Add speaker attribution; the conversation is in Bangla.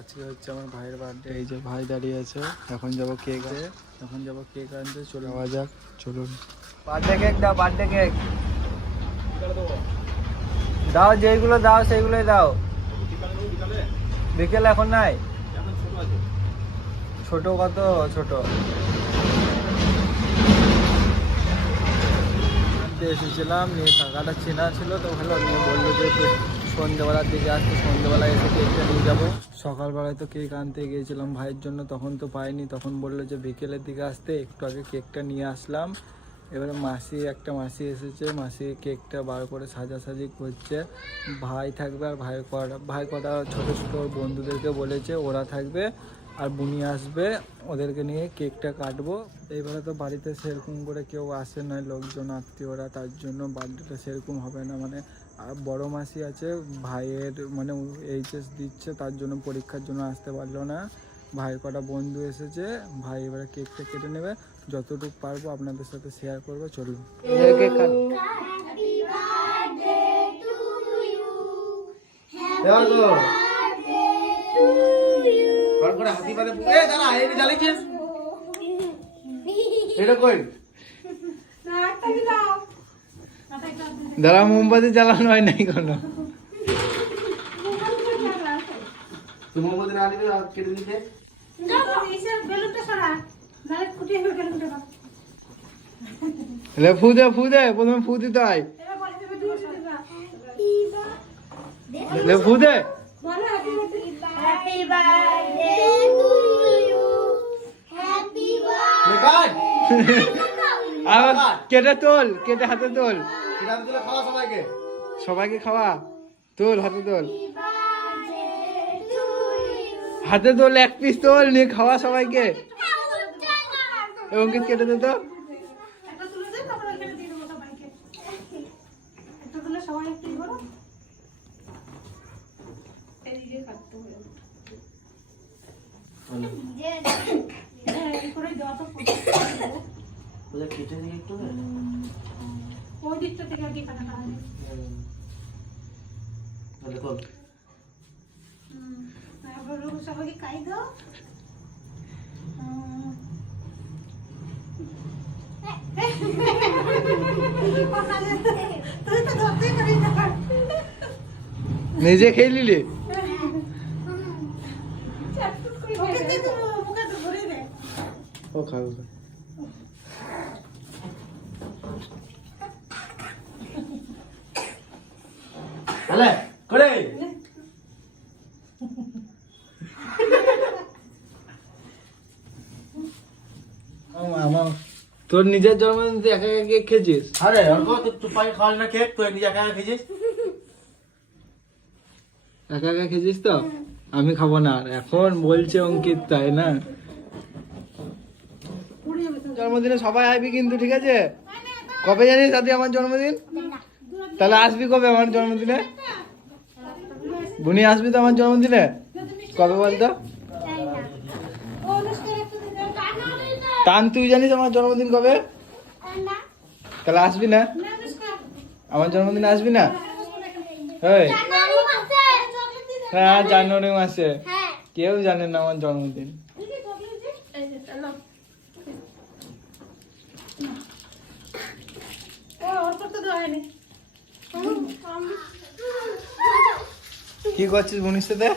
Speaker 1: আজকে হচ্ছে আমার ভাইয়ের বার্থডে এই যে ভাই দাঁড়িয়ে আছে এখন যাব কেক আনতে। এখন যাব কেক আনতে চলে যাওয়া যাক চলুন। বার্থডে কেক দাও বার্থডে কেক দাও যেইগুলো দাও সেইগুলোই দাও। বিকেল এখন নাই? ছোট কত? ছোট। এসেছিলাম নিয়ে টাকাটা চেনা ছিল তো ভালো নিয়ে বলল যে সন্ধ্যেবেলার দিকে আসতে সন্ধ্যেবেলায় এসে কেকটা নিয়ে যাব। সকালবেলায় তো কেক আনতে গিয়েছিলাম ভাইয়ের জন্য, তখন তো পাইনি। তখন বলল যে বিকেলের দিকে আসতে একটু আগে কেকটা নিয়ে আসলাম। এবারে মাসি, একটা মাসি এসেছে, মাসি কেকটা বার করে সাজাসাজি করছে। ভাই থাকবে আর ভাই কটা ভাই কটা ছোটো ছোটো বন্ধুদেরকে বলেছে, ওরা থাকবে আর বুনি আসবে, ওদেরকে নিয়ে কেকটা কাটবো। এইবারে তো বাড়িতে সেরকম করে কেউ আসে না লোকজন, আত্মীয়রা, তার জন্য বার্থডেটা সেরকম হবে না। মানে বড় মাসি আছে ভাইয়ের মানে এইচএস দিচ্ছে তার জন্য পরীক্ষার জন্য আসতে পারল না। ভাইয়ের কটা বন্ধু এসেছে ভাই এবারে কেকটা কেটে নেবে। যতটুকু পারব আপনাদের সাথে শেয়ার করব চলুন। কেক কাট এবার তো বার করে হাতি পাতে এ দাঁড়া এই জ্বালিয়েছিস এটা কই দাঁড়া মোমবাতি জ্বালানো হয় নাই কোনো। তুমি মোমবাতি কেটে ফু দে ফু দে প্রথমে ফু দিতে হয়। ফু দে। কেটে তোল কেটে হাতে তোল।
Speaker 2: খাওয়া সবাইকে?
Speaker 1: সবাইকে খাওয়া? তোল হাতে তোল. হাতে তোল এক পিস তোল নিয়ে খাওয়া সবাইকে। এবং কেটে দে তো।
Speaker 2: কেটে দিই একটু।
Speaker 3: ওই দিকটা থেকে আর কি কাটা কাটা নেই।
Speaker 2: তাহলে কর
Speaker 3: হুম, তারপর সবাইকে খাই দাও।
Speaker 1: নিজে খেয়ে নিলি
Speaker 3: করে।
Speaker 1: ও খাব
Speaker 2: তাহলে করে।
Speaker 1: আমার তোর নিজের জন্মদিন তুই একা একা কেক খেয়েছিস?
Speaker 2: আরে অল্প তুই পায়ে খাওয়ালি না কেক তুই নিজে একা একা খেয়েছিস?
Speaker 1: একা একা খেয়েছিস তো? আমি খাব না। আর এখন বলছে অঙ্কিত তাই না। জন্মদিনে। সবাই আসবি কিন্তু ঠিক আছে? কবে জানিস দাদি আমার জন্মদিন? তাহলে আসবি কবে আমার জন্মদিনে? বুনি, আসবি তো আমার জন্মদিনে? কবে বলতো। টান, তুই জানিস আমার জন্মদিন কবে? তাহলে আসবি না? আমার জন্মদিনে আসবি না। হ্যাঁ জানুয়ারি মাসে। কেউ জানে না আমার জন্মদিন।
Speaker 3: হয়নি।
Speaker 1: কি করছিস বনিস
Speaker 4: আমার